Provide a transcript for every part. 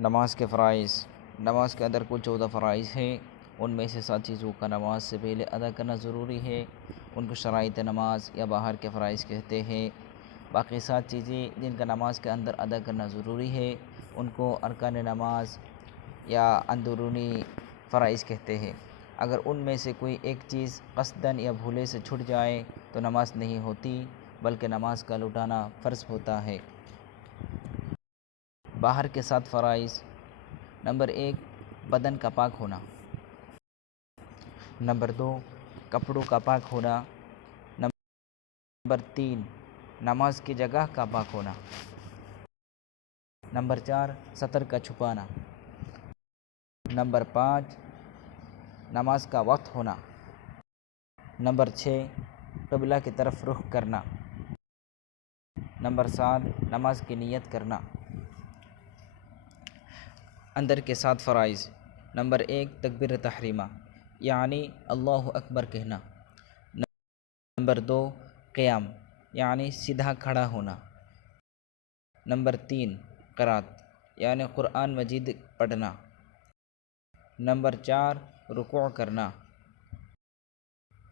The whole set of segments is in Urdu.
نماز کے فرائض۔ نماز کے اندر کل 14 فرائض ہیں، ان میں سے 7 چیزوں کا نماز سے پہلے ادا کرنا ضروری ہے، ان کو شرائط نماز یا باہر کے فرائض کہتے ہیں۔ باقی 7 چیزیں جن کا نماز کے اندر ادا کرنا ضروری ہے ان کو ارکان نماز یا اندرونی فرائض کہتے ہیں۔ اگر ان میں سے کوئی ایک چیز قصداً یا بھولے سے چھٹ جائے تو نماز نہیں ہوتی بلکہ نماز کا لوٹانا فرض ہوتا ہے۔ باہر کے 7 فرائض۔ نمبر 1، بدن کا پاک ہونا۔ نمبر 2، کپڑوں کا پاک ہونا۔ نمبر 3، نماز کی جگہ کا پاک ہونا۔ نمبر 4، سطر کا چھپانا۔ نمبر 5، نماز کا وقت ہونا۔ نمبر 6، قبلہ کی طرف رخ کرنا۔ نمبر 7، نماز کی نیت کرنا۔ اندر کے 7 فرائض۔ نمبر 1، تکبیر تحریمہ یعنی اللہ اکبر کہنا۔ نمبر 2، قیام یعنی سیدھا کھڑا ہونا۔ نمبر 3، قرات یعنی قرآن مجید پڑھنا۔ نمبر 4، رکوع کرنا۔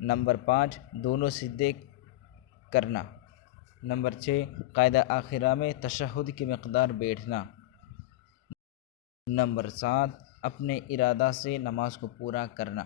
نمبر 5، دونوں سجدے کرنا۔ نمبر 6، قاعدہ آخرہ میں تشہد کی مقدار بیٹھنا۔ نمبر 7، اپنے ارادہ سے نماز کو پورا کرنا۔